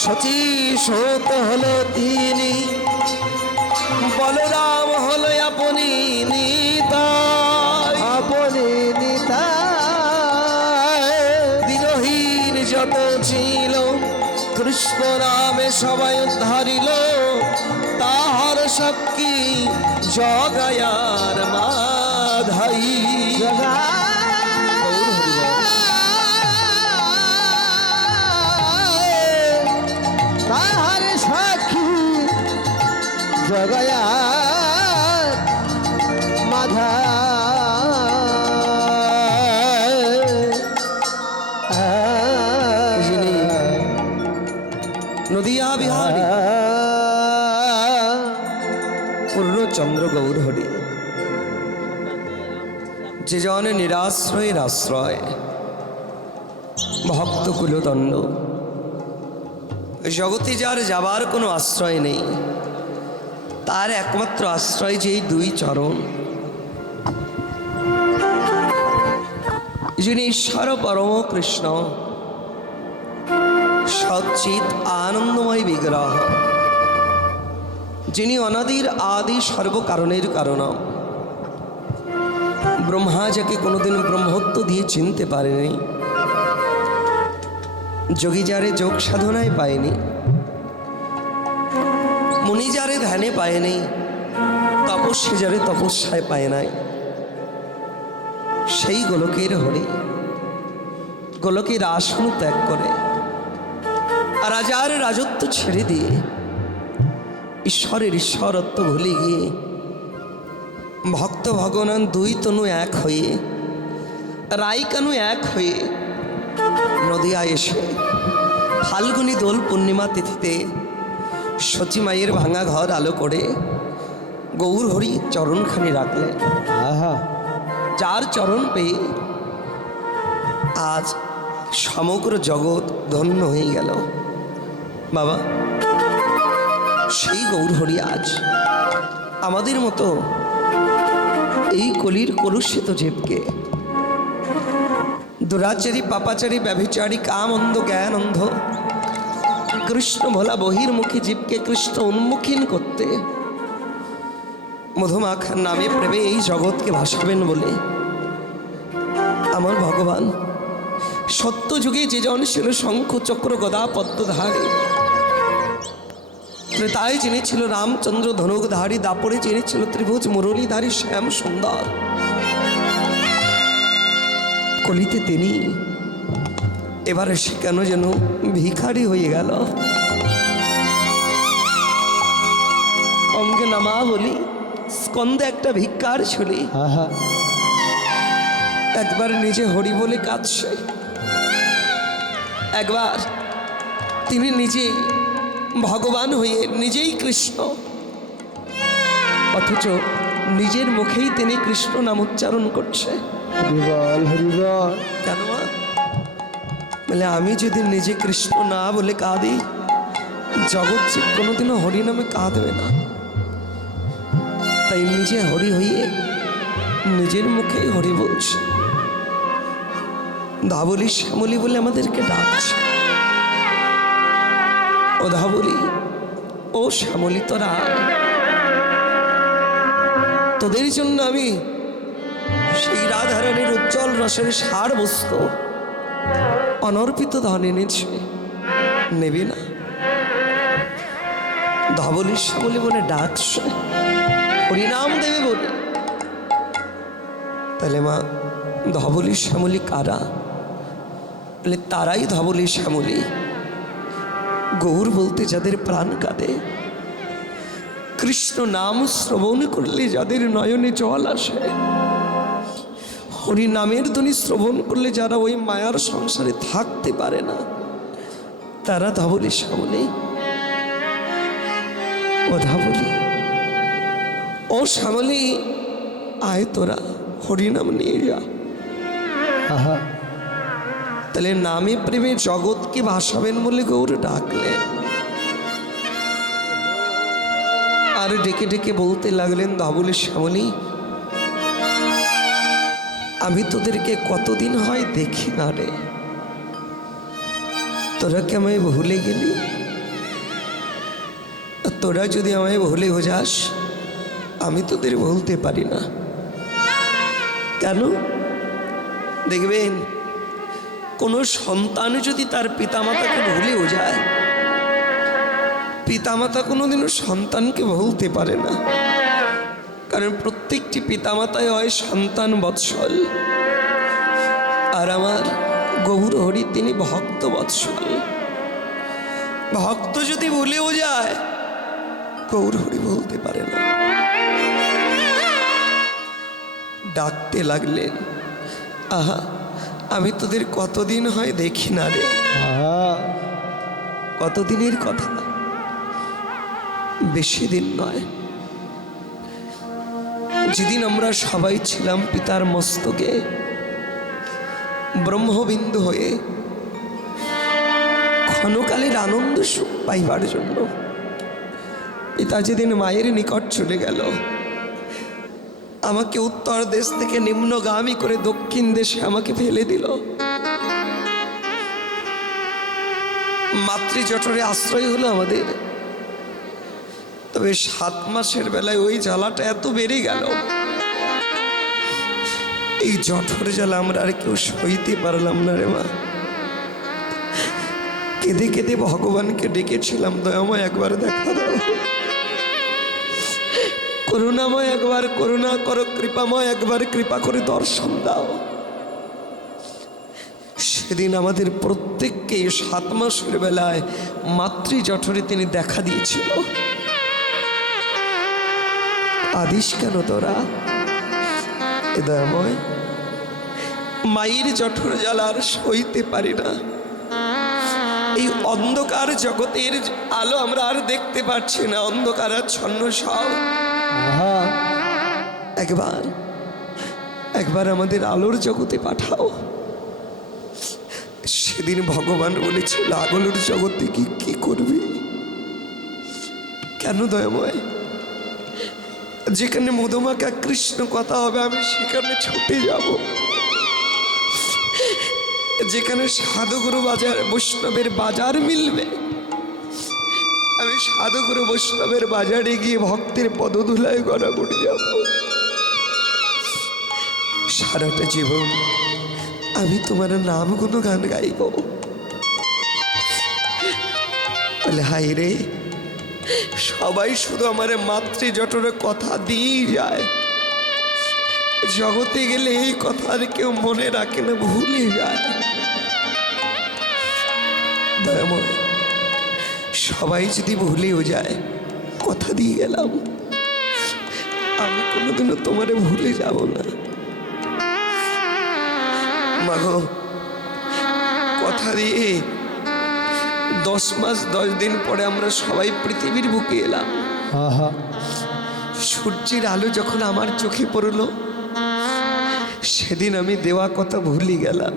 শচী সত হলো তিনি, বলরাম হলো আপনি নিতাই, আপনি নিতাই। দিনহীন যত ছিল কৃষ্ণ নামে সবাই উদ্ধারিল, তাহার সাক্ষী জগায়ার মাধাই। তাহার সাক্ষী জগায়া মাধা। নদিয়া বিহারী পূর্ণচন্দ্র গৌর হরি, যে জন নিরাশ্রয়ের আশ্রয়, ভক্ত কুলদণ্ড, জগতে যার যাবার কোনো আশ্রয় নেই, তার একমাত্র আশ্রয় যেই দুই চরণ। যিনি ঈশ্বর পরম কৃষ্ণ, সচ্চিত আনন্দময় বিগ্রহ, যিনি অনাদির আদি সর্বকারণের কারণ। ব্রহ্মা যাকে কোনোদিন ব্রহ্মত্ব দিয়ে চিনতে পারেনি, যোগী যারে যোগ সাধনায় পায়নি, মুনি যারে ধ্যানে পায়নি, তপস্বী যারে তপস্যায় পায় নাই, সেই গোলকের হরি গোলকের আসন ত্যাগ করে রাজার রাজত্ব ছেড়ে দিয়ে ঈশ্বরের ঈশ্বরত্ব ভুলে গিয়ে ভক্ত ভগবান দুই তনু এক হয়ে, রাইকানু এক হয়ে নদিয়ায় এসে ফাল্গুনী দোল পূর্ণিমা তিথিতে শচী মায়ের ভাঙা ঘর আলো করে গৌর হরি চরণখানি রাখলেন। যার চরণ পেয়ে আজ সমগ্র জগৎ ধন্য হয়ে গেল। বাবা, সেই গৌর হরি আজ আমাদের মতো এই কলির কলুষিত জীবকে, দুরাচারী পাপাচারী ব্যভিচারী কাম অন্ধ জ্ঞান অন্ধ কৃষ্ণ ভোলা বহির্মুখী জীবকে কৃষ্ণ উন্মুখীন করতে মধুমাখার নামে প্রেমে এই জগৎকে ভাসাবেন বলে আমার ভগবান সত্য যুগে যে জন ছিল শঙ্খ চক্র গদা পদ্মধারী, ত্রেতায় যিনি ছিল রামচন্দ্র ধনুকধারী, দাপরে যিনি ছিল ত্রিভুজ মুরলীধারী শ্যাম সুন্দর, কলিতে তিনি এবারে সে কেন যেন ভিখারি হয়ে গেল। অঙ্গে নামা বলি স্কন্দে একটা ভিক্ষার ছুলি, একবার নিজে হরি বলে কাঁদছে, একবার তিনি নিজে ভগবান হয়ে নিজেই কৃষ্ণ, অথচ নিজের মুখেই তিনি কৃষ্ণ নাম উচ্চারণ করছে। কেন মা? বলে আমি যদি নিজে কৃষ্ণ না বলে কাঁদি, জগৎ যে কোনোদিনও হরি নামে কাঁদবে না। তাই নিজে হরি হয়ে নিজের মুখেই হরি বলছে। ধাবলি শ্যামলি বলে আমাদেরকে ডাকছে। ও ধাবলি, ও শ্যামলি, তোরা তোদের জন্য আমি সেই রাধারানীর উজ্জ্বল রসের সার বস্তু অনর্পিত ধন এনেছি, নেবে না? ধাবলি শ্যামলি বলে ডাকছে, হরিনাম দেবে বলে। তাহলে মা, ধবলি শ্যামলি কারা? বলে তারাই ধবলি শ্যামলি, গৌর বলতে যাদের প্রাণ কাঁদে, কৃষ্ণ নাম শ্রবণ করলে যাদের নয়নে জল আসে, হরি নামের ধ্বনি শ্রবণ করলে যারা ওই মায়ার সংসারে থাকতে পারে না, তারা ধবলি শ্যামলি। ও ধবলি, ও শ্যামলি, আয় তোরা হরিনাম নিয়ে যা। তাহলে নামে প্রেমে জগৎকে ভাসাবেন বলে গৌর ডাকলেন। আর ডেকে ডেকে বলতে লাগলেন, ধবলি শ্যামলি, আমি তোদেরকে কতদিন হয় দেখি না রে, তোরা কি আমায় ভুলে গেলি? তোরা যদি আমায় ভুলেও যাস, আমি তোদের ভুলতে পারি না। কেন? দেখবেন কোনো সন্তান যদি তার পিতামাতাকে ভুলেও যায়, পিতামাতা কোনোদিনও সন্তানকে ভুলতে পারে না। কারণ প্রত্যেকটি পিতামাতায় হয় সন্তান বৎসল, আর আমার গৌর হরি তিনি ভক্ত বৎসল। ভক্ত যদি ভুলেও যায়, গৌর হরি বলতে পারে না। ডাকতে লাগলেন, আহা আমি তোদের কতদিন হয় দেখি না রে। কতদিনের কথা, বেশি দিন নয়। যেদিন আমরা সবাই ছিলাম পিতার মস্তকে ব্রহ্মবিন্দু হয়ে ক্ষণকালের আনন্দ সুখ পাইবার জন্য, পিতা যেদিন মায়ের নিকট চলে গেল, আমাকে উত্তর দেশ থেকে নিম্নগামী করে দক্ষিণ দেশে আমাকে ফেলে দিল। মাতৃজঠরে আশ্রয় হলো আমাদের। তবে 7 মাসের বেলায় ওই জ্বালাটা এত বেড়ে গেল, এই জঠর জ্বালা আমরা আর কেউ সইতে পারলাম না রে মা। কেঁদে কেঁদে ভগবানকে ডেকেছিলাম, দয়াময় একবার দেখা দাও, করুণাময় একবার করুণা করো, কৃপাময় একবার কৃপা করে দর্শন দাও। সেদিন আমাদের প্রত্যেককে 7 মাসের বেলায় মাতৃ জঠরে তিনি দেখা দিয়েছিল। আদিস কেন তোরা? এ দয়াময়, মায়ের জঠর জ্বালা আর সইতে পারি না। এই অন্ধকার জগতের আলো আমরা আর দেখতে পাচ্ছি না, অন্ধকার আচ্ছন্ন সব। একবার আমাদের আলোর জগতে পাঠাও। সেদিন ভগবান বলেছিল, আলোর জগতে কি করবি? কেন দয়াময়? যেখানে মধুমাখা কৃষ্ণ কথা হবে আমি সেখানে ছুটে যাব। যেখানে সাধুগুরু বাজার বৈষ্ণবের বাজার মিলবে, আমি সাধুগুরু বৈষ্ণবের বাজারে গিয়ে ভক্তের পদধূলায় গড়াগড়ি যাব। সারাটা জীবন আমি তোমার নাম গুণগান গাইব। বলে হাই রে, সবাই শুধু আমার মাতৃ জঠরে কথা দিয়ে যায়, জগতে গেলে এই কথা আর কেউ মনে রাখে না, ভুলে যায়। দয়াময়, সবাই যদি ভুলেও যায়, কথা দিয়ে গেলাম, আমি কোনোদিনও তোমারে ভুলে যাব না। মাগো, কথা দিয়ে 10 মাস 10 দিন পরে আমরা সবাই পৃথিবীর বুকে এলাম। সূর্যের আলো যখন আমার চোখে পড়ল, সেদিন আমি দেওয়া কথা ভুলে গেলাম।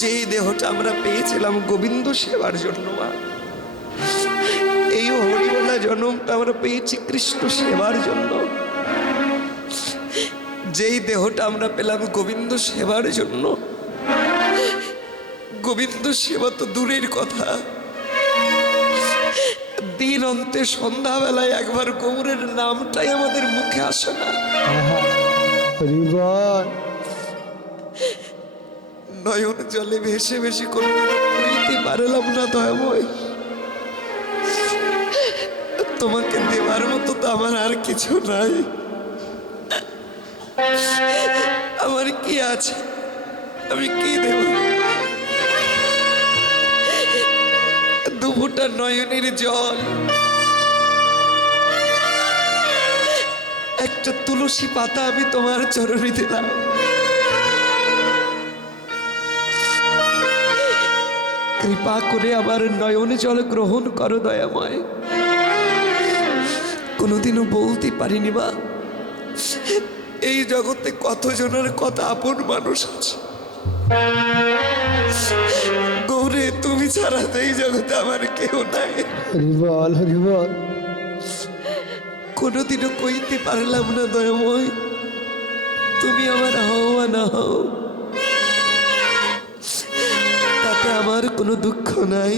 যে দেহটা আমরা পেয়েছিলাম গোবিন্দ সেবার জন্য, এই হরিবলা জন্মটা আমরা পেয়েছি কৃষ্ণ সেবার জন্য। যেই দেহটা আমরা পেলাম গোবিন্দ সেবার জন্য, গোবিন্দ সেবা তো দূরের কথা, দিন অন্তে সন্ধ্যাবেলায় একবার গৌরের নামটাই আমাদের মুখে আসে না। নয়ন জলে ভেসে ভেসে কইতে পারলাম না দয়াময়, তোমাকে দেবার মতো তো আমার আর কিছু নাই। আমার কি আছে, আমি কি দেব? দুফোঁটা নয়নের জল, একটা তুলসী পাতা আমি তোমার চরণে দিলাম। কৃপা করে আবার নয়নে জল গ্রহণ করো দয়াময়। কোনোদিনও বলতে পারিনি বা এই জগতে কতজনের কথা আপন মানুষ আছে, গৌরে তুমি ছাড়া তো এই জগতে আমার কেউ নাই। হরিবল হরিবল, কোনোদিনও কইতে পারলাম না দয়াময়, তুমি আমার হও আর না হও, তাতে আমার কোনো দুঃখ নাই।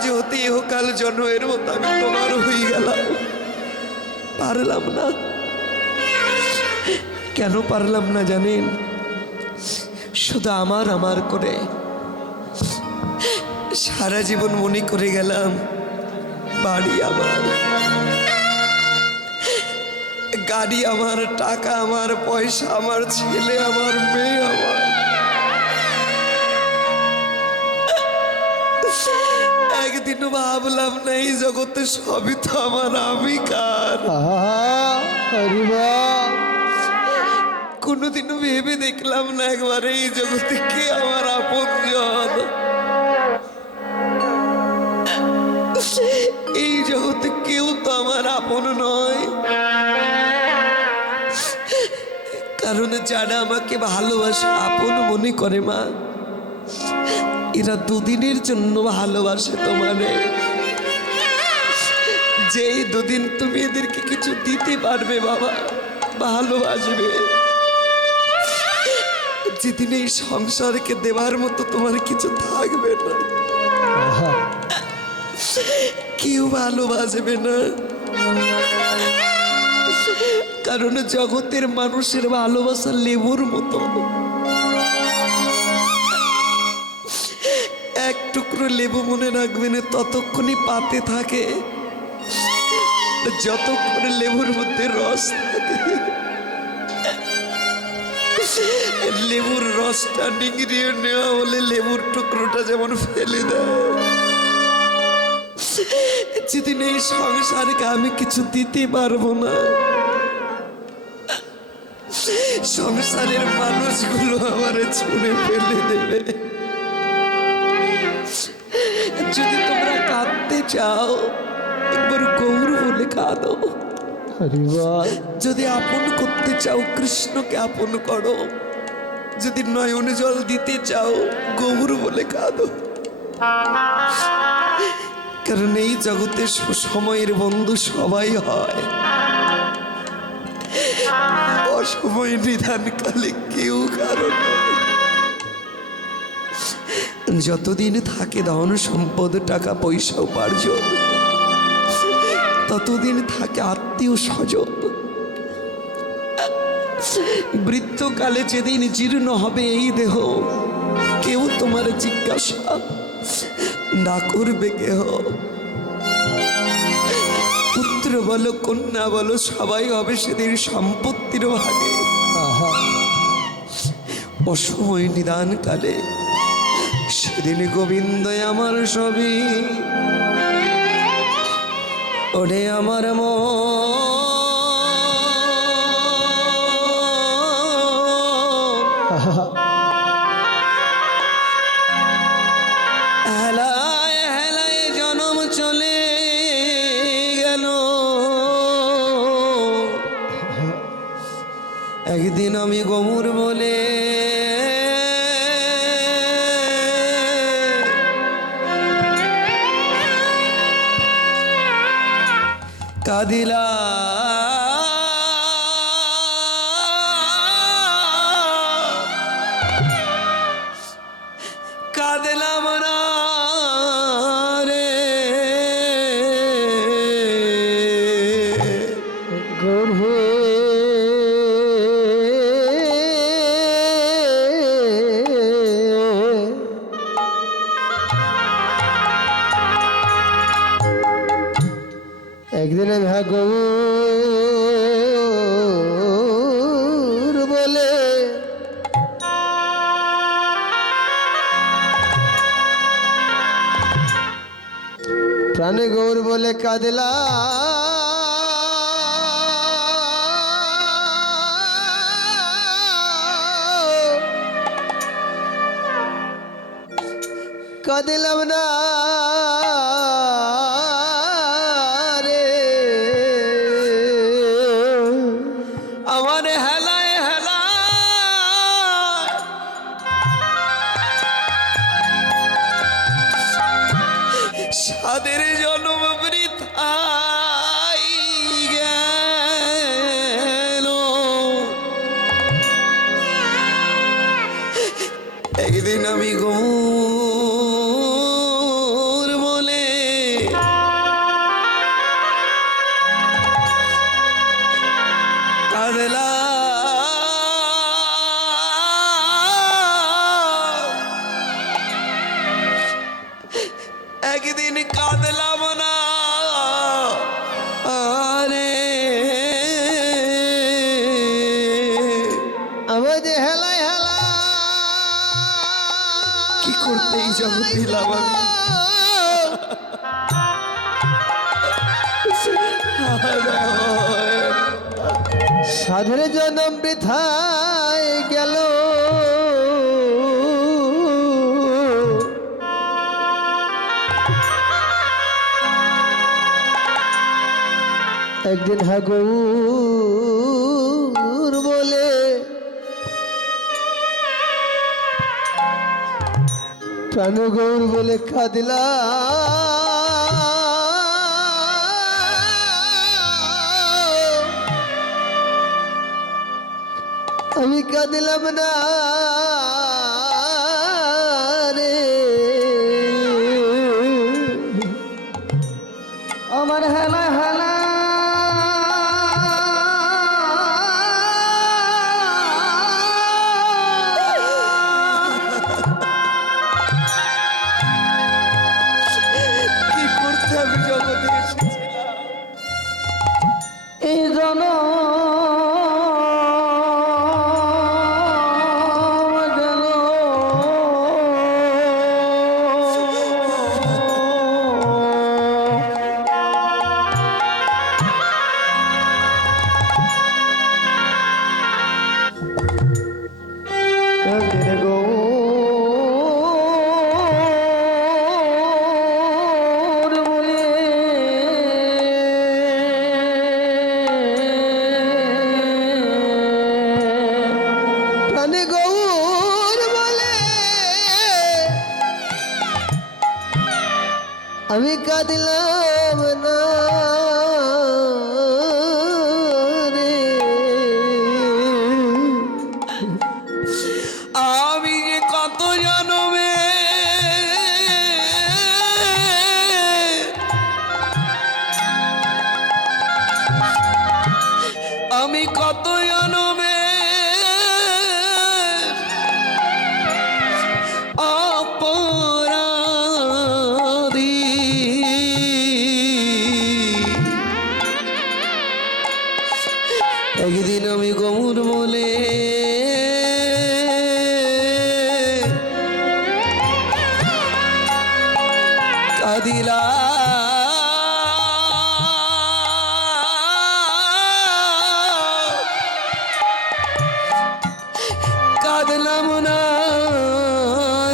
আজ হতে ইহকাল জন্মের মতো আমি তোমার হয়ে গেলাম। পারলাম না। কেন পারলাম না জানেন? শুধু আমার আমার করে সারা জীবন মনে করে গেলাম বাড়ি আমার, গাড়ি আমার, টাকা আমার, পয়সা আমার, ছেলে আমার, মেয়ে আমার। একদিনও ভাবলাম না এই জগতে সবই তো আমার, আমি কার। কোনোদিনও ভেবে দেখলাম না একবার এই জগতে কে আমার আপনজন। এই জগতে কেউ তো আমার আপন নয়। কারণ যারা আমাকে ভালোবাসে, আপন মনে করে মা, এরা দুদিনের জন্য ভালোবাসে তোমারে। যেই দুদিন তুমি এদেরকে কিছু দিতে পারবে বাবা, ভালোবাসবে, যেদিন এই সংসারকে দেওয়ার মতো তোমার কিছু থাকবে না, কেউ ভালোবাসবে না। কারণ জগতের মানুষের ভালোবাসা লেবুর মতো, এক টুকরো লেবু মনে রাখবেন ততক্ষণই পাতে থাকে যতক্ষণ লেবুর মধ্যে রস থাকে। লেবুর রসটা নিংড়িয়ে নেওয়া হলে লেবুর টুকরোটা যেমন ফেলে দেয়, যেদিন এই সংসারকে আমি কিছু দিতে পারবো না, সংসারের মানুষগুলো আমার ছুঁড়ে ফেলে দেবে। যদি তোমরা কাঁদতে চাও একবার গৌর বলে কাঁদো। যদি আপন করতে চাও কৃষ্ণকে আপন করো। যদি নয়ন জল দিতে চাও গৌর বলে কাঁদো। কারণ এই জগতে সময়ের বন্ধু সবাই হয়, অসময় নিধানকালে কেউ কারণ। যতদিন থাকে ধন সম্পদ, টাকা পয়সা উপার্জন, ততদিন থাকে আত্মীয় স্বজন। বৃদ্ধকালে যেদিন জীর্ণ হবে এই দেহ, কেউ তোমার জিজ্ঞাসা না করবে। কেহ পুত্র বলো কন্যা বলো সবাই হবে সেদিন সম্পত্তির ভাগে। অসময় নিদান কালে সেদিন গোবিন্দ আমার সবই। ওরে আমার হেলায় হেলায় জনম চলে গেল। একদিন আমি গমুর বলে কাদিলা। কাদিলাম না রে গর্ভ। একদিন গৌর বলে প্রাণে গৌর বলে কাঁদলা। কাঁদিলাম না রে আমার হেলায় হেলায় সাদের জন্ম বৃথাই গেল। একদিন আমি গৌর বলে একদিন কাঁদলাম না আরে আওয়াজ হেলায় হেলা কি করতে এই জগৎ দিলাম আমি সাধের জনম বৃথায় গেল একদিন হাগুর বলে প্রাণগৌর বলে কাঁদলা আমি কাঁদলাম না রে আমার হেলা হেলা কি করতে আমি জগতে এসেছিলাম এই জন আমি কাঁদলাম না রে আমি যে কত জনমে আমি কত জনমে অপরাধী একদিন আমি গৌর বলে কাঁদিলা কাঁদলাম না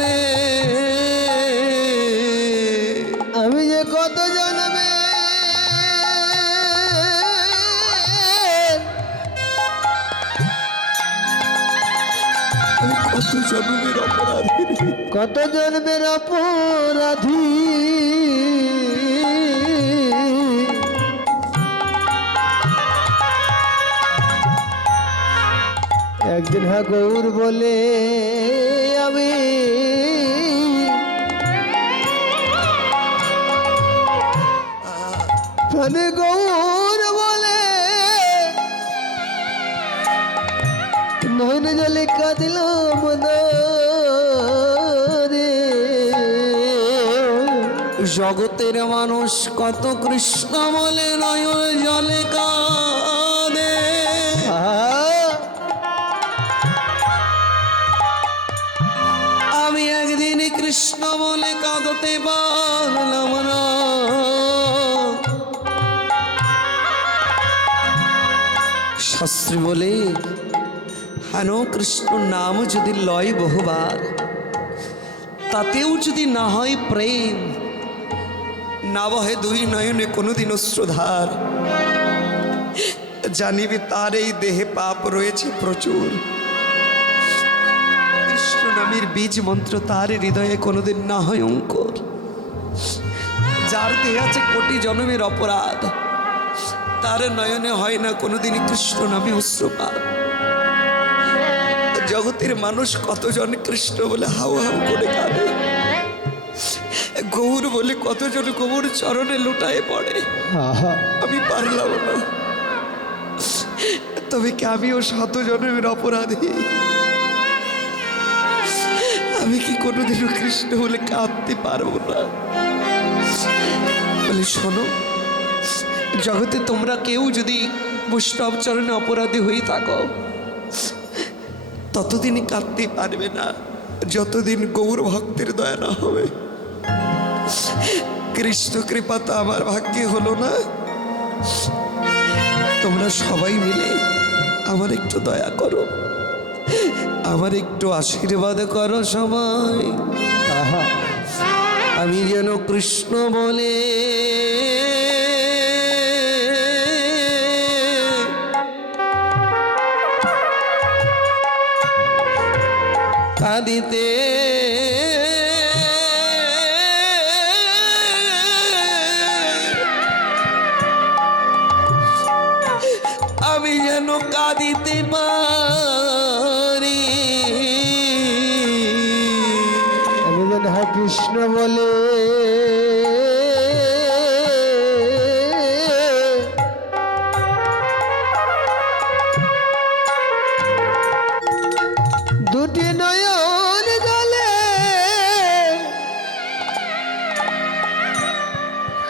রে আমি যে কত জন্মে আমি কত জন্মের অপরাধী রে। কত জন্মের অপরাধী একদিন হাগুর বলে আমি প্রাণে গৌর বলে নয়ন জলে কাঁদিলাম না রে জগতের মানুষ কত কৃষ্ণ বলে নয়ন জলে কাঁদে আমি একদিন কৃষ্ণ বলে কাঁদতে পারলাম না শাস্ত্রী বলে হেন কৃষ্ণ নাম যদি লয় বহুবার তাতেও যদি না হয় প্রেম না বহে দুই নয়নে কোনোদিন অশ্রুধার জানিবি তার এই দেহে পাপ রয়েছে প্রচুর কৃষ্ণ নামের বীজ মন্ত্র তার হৃদয়ে কোনোদিন না হয় অঙ্কুর যার দেহে আছে কোটি জন্মের অপরাধ তার নয়নে হয় না কোনোদিনই কৃষ্ণ নামে অশ্রুপাত জগতের মানুষ কতজন কৃষ্ণ বলে হাউ হাউ করে কাঁদে গৌর বলে কতজন গৌর চরণে লুটায় পড়ে আমি পারলাম না তবে কি আমিও শত জন্মের অপরাধী আমি কি কোনোদিনও কৃষ্ণ বলে কাঁদতে পারবো না বলে শোনো, জগতে তোমরা কেউ যদি বৈষ্ণব চরণে অপরাধী হয়ে থাকো, ততদিন কাঁদতে পারবে না যতদিন গৌর ভক্তের দয়া না হবে। কৃষ্ণ কৃপা তো আমার ভাগ্যে হলো না। তোমরা সবাই মিলে আমার একটু দয়া করো, আমার একটু আশীর্বাদ করো সবাই। আহা, আমি যেন কৃষ্ণ বলে কাঁদিতে আমি যেন কাঁদিতে পারি। আমি যেন হ্যাঁ কৃষ্ণ বলে দুটি নয়ন জলে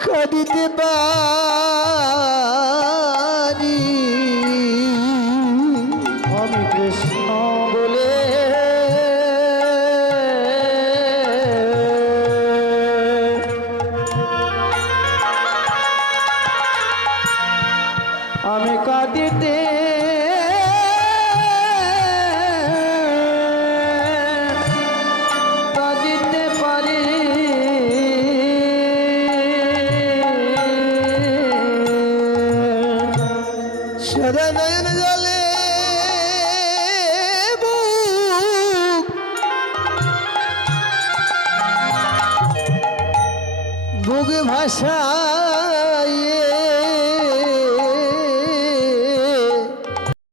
কাঁদিতে পারি। আমি কৃষ্ণ বলে আমি কাঁদিতে কাঁদিতে পারি। সারা নয়ন জলে বুক ভাষা